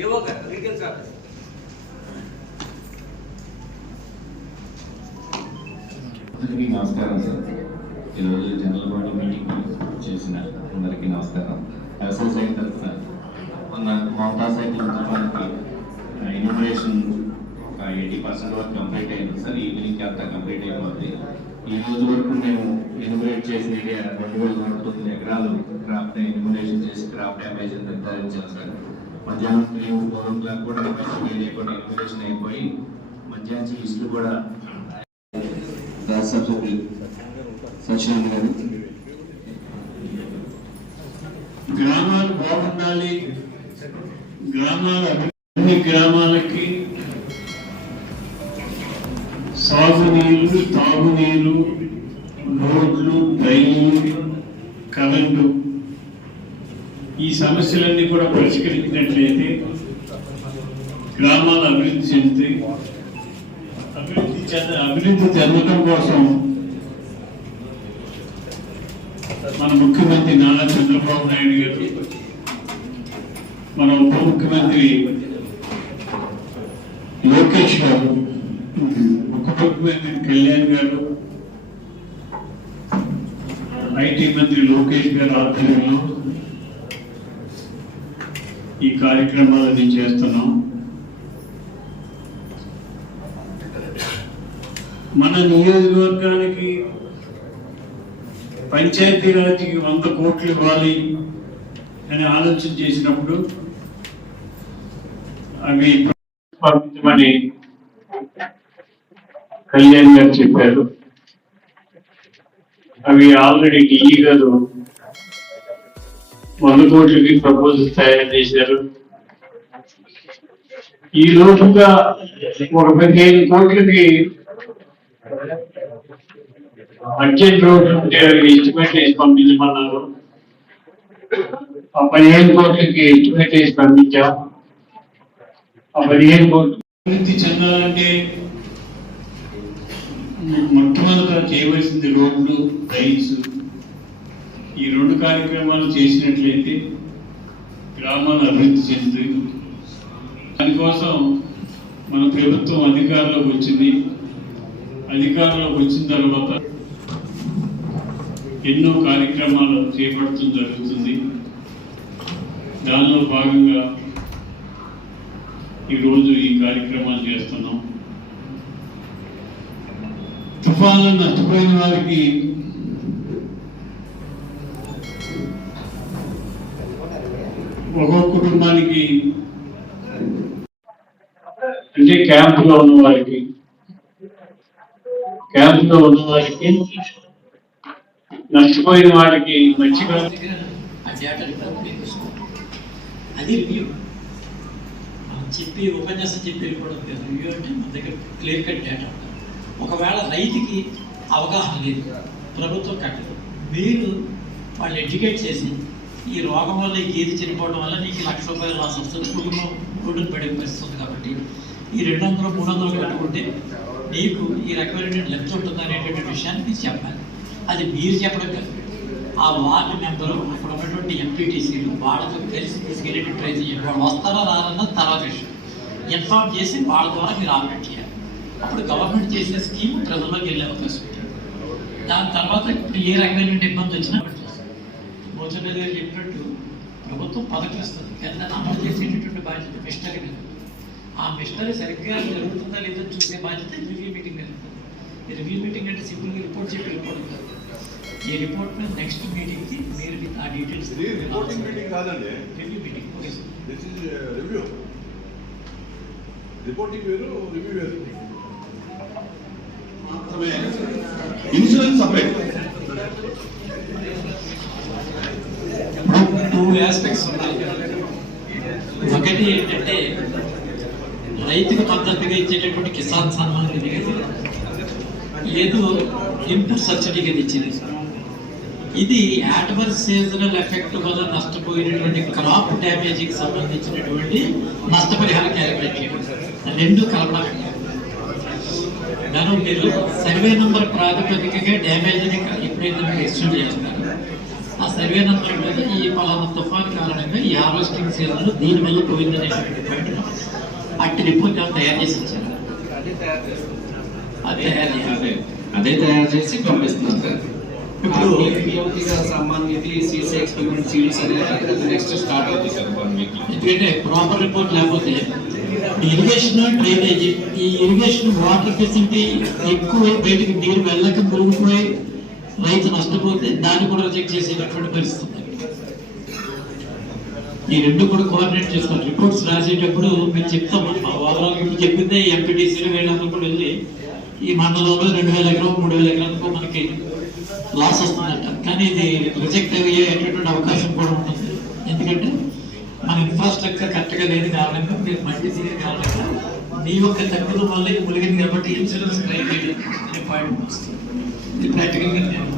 ఏవో గారు ఆఫీస్ అందరికీ నమస్కారం సార్. ఈరోజు జనరల్ బాడీ మీటింగ్ చేసిన అందరికీ నమస్కారం. వ్యవసాయ సైన్ తరఫున మొన్న మమతా సైకిల్ ఉద్యమానికి ఇన్ఫర్మేషన్ ఒక ఎయిటీ పర్సెంట్ వరకు కంప్లీట్ అయింది సార్. ఈవినింగ్ అంతా కంప్లీట్ అయిపోతుంది ఈ రోజు వరకు మేము ఎన్యూమరేట్ చేసిన ఏరియా రెండు వేల నూట తొమ్మిది ఎకరాలు క్రాప్ ఎన్యూమరేషన్ చేసి క్రాప్ డ్యామేజ్ నిర్ధారించాం సార్. మధ్యాహ్నం త్రీ ఫోర్ ఓ క్లాక్ కూడా లేకుండా కూడా ఎన్యూమరేషన్ అయిపోయి మధ్యాహ్నం ఇసులు కూడా రాజ్యసభ్యులు సత్యనారాయణ గారు. గ్రామాలు బాగుండాలి. గ్రామాల అన్ని గ్రామాలకి సాగునీరు తాగునీరు రోడ్లు డ్రైన్లు కరెంటు సమస్యలన్నీ కూడా పరిష్కరించినట్లయితే గ్రామాలు అభివృద్ధి చెందుతాయి అభివృద్ధి చెంద అభివృద్ధి చెందడం కోసం మన ముఖ్యమంత్రి నారా చంద్రబాబు నాయుడు గారు మన ఉప ముఖ్యమంత్రి లోకేష్ గారు ఉప ముఖ్యమంత్రి కళ్యాణ్ గారు ఐటీ మంత్రి లోకేష్ గారు ఆధ్వర్యంలో ఈ కార్యక్రమాలన్నీ చేస్తున్నాం. మన నియోజకవర్గానికి పంచాయతీరాజ్కి వంద కోట్లు ఇవ్వాలి అని ఆలోచన చేసినప్పుడు అవి పంపించమని కళ్యాణ్ గారు చెప్పారు. అవి ఆల్రెడీ ఢిల్లీ గారు వంద కోట్లకి ప్రపోజల్ తయారు చేశారు. ఈ లోపుగా ఒక పదిహేను కోట్లకి బడ్జెట్ రోడ్లు ఎస్టిమేట్ వేసి పంపించమన్నారు. ఆ పదిహేను కోట్లకి ఎస్టిమేట్ వేసి పంపించాం. ఆ పదిహేను కోట్లు అభివృద్ధి చెందాలంటే మొట్టమొదట చేయవలసింది రోడ్లు రైల్స్ ఈ రెండు కార్యక్రమాలు చేసినట్లయితే గ్రామాలు అభివృద్ధి చెందుతాయి దానికోసం మన ప్రభుత్వం అధికారంలోకి వచ్చింది. అధికారంలోకి వచ్చిన తర్వాత ఎన్నో కార్యక్రమాలు చేపడటం జరుగుతుంది. దానిలో భాగంగా ఈరోజు ఈ కార్యక్రమాలు చేస్తున్నాం. తుఫాన్లు నష్టపోయిన వారికి ఒక్కొక్క కుటుంబానికి అంటే క్యాంపులో ఉన్న వారికి క్యాంపులో ఉన్న వారికి నష్టపోయిన వాటికి మంచిగా అది చెప్పి ఉపన్యాసం చెప్పి కూడా రివ్యూ అంటే మన దగ్గర క్లియర్ కట్ డేటా ఒకవేళ రైతుకి అవగాహన లేదు ప్రభుత్వం కట్టదు మీరు వాళ్ళు ఎడ్యుకేట్ చేసి ఈ రోగం వల్ల ఈ గీత చనిపోవడం వల్ల నీకు లక్ష రూపాయలు లాస్ వస్తుంది. కుటుంబం రోడ్డున పడే పరిస్థితుంది కాబట్టి ఈ రెండు వందలు మూడు వందలు కట్టుకుంటే నీకు ఈ రకమైన లెఫ్ట్ ఉంటుంది అనేటువంటి విషయాన్ని మీరు చెప్పాలి. అది మీరు చెప్పడం కాదు. ఆ వార్డు మెంబరు అక్కడ ఉన్నటువంటి ఎంపీటీసీలు వాళ్ళతో కలిసి తీసుకెళ్ళి ట్రై చేయండి వాళ్ళు వస్తారా రారన్నది తర్వాత విషయం ఇన్ఫార్మ్ చేసి వాళ్ళ ద్వారా మీరు ఆపరేట్ చేయాలి. అప్పుడు గవర్నమెంట్ చేసే స్కీమ్ ప్రజల్లోకి వెళ్ళే అవకాశం ఉంటుంది. దాని తర్వాత ఇప్పుడు ఏ రకమైన ఇబ్బంది వచ్చినా గారు చెప్పినట్టు ప్రభుత్వం పథకం ఇస్తుంది కానీ దాన్ని అమలు చేసేటటువంటి బాధ్యత మిస్టరీ మీద. ఆ మిస్టరీ సరిగ్గా జరుగుతుందా లేదో చూసే బాధ్యత రివ్యూ మీటింగ్ మీద ఉంటుంది. ఈ రివ్యూ మీటింగ్ అంటే సింపుల్గా రిపోర్ట్ చెప్పి కాదు. ఈ రిపోర్ట్ మీద నెక్స్ట్ మీటింగ్కి మీరు ఆ details review meeting. Okay sir. This is review reporting వేరు రివ్యూ వేరు. Insurance separate. టూ ఆస్పెక్ట్స్ ఉన్నాయి. ఒకటి ఏంటంటే రైతుకు మద్దతుగా ఇచ్చేటటువంటి కిసాన్ సన్మాన్ నిధి కదా. లేదు ఇన్పుట్ సబ్సిడీ కింద ఇచ్చింది. ఇది యాడ్వర్స్ సీజనల్ ఎఫెక్ట్ వల్ల నష్టపోయినటువంటి క్రాప్ డ్యామేజీకి సంబంధించినటువంటి నష్టపరిహారం క్యాలిక్యులేట్ చేయడం రెండు కలపడం దాని మీరు సర్వే నెంబర్ ప్రాతిపదికగా డ్యామేజ్ని ఎప్పుడైతే మీరు ఎక్స్టెండ్ చేస్తారు ఆ సర్వే మీద ఈ పలానా తుఫాన్ కారణంగా ఈ హార్వెస్టింగ్ సీజన్ దీనివల్ల పోయిందనేటువంటి పాయింట్ అట్టి రిపోర్ట్ తయారు చేసి ఇచ్చారు? అది తయారు చేయాలి. అదే తయారు చేసి పంపిస్తున్నాం సార్. ఇప్పుడు- నెక్స్ట్ స్టార్ట్ ఎందుకంటే ప్రాపర్ రిపోర్ట్ లేకపోతే ఇరిగేషన్ డ్రైనేజ్ ఈ ఇరిగేషన్ వాటర్ ఫెసిలిటీ ఎక్కువ బయటికి నీరు వెళ్ళక మురిగిపోయి రైతు నష్టపోతే దాన్ని కూడా రిజెక్ట్ చేసేటటువంటి పరిస్థితి. ఈ రెండు కూడా కోఆర్డినేట్ చేసుకోవాలి. రిపోర్ట్స్ రాసేటప్పుడు మేము చెప్తాం. ఓవరాల్ ఇప్పుడు చెప్పిందే ఎంపీటీసీలు వీళ్ళందరూ కూడా వెళ్ళి ఈ మండలంలో రెండు వేల ఎకరం మూడు వేల ఎకరాలకు మనకి లాస్ వస్తుందంట. కానీ ఇది రిజెక్ట్ అయ్యేటటువంటి అవకాశం కూడా ఉంటుంది. ఎందుకంటే మన ఇన్ఫ్రాస్ట్రక్చర్ కరెక్ట్గా లేని కారణంగా మీరు మట్టి తీయని కారణంగా నీ యొక్క తగ్గుదల వల్ల ఇది ములిగింది కాబట్టి ఇన్సూరెన్స్ క్లెయిమ్ చేయడం అనే పాయింట్ వస్తుంది ఇది ప్రాక్టికల్గా నేను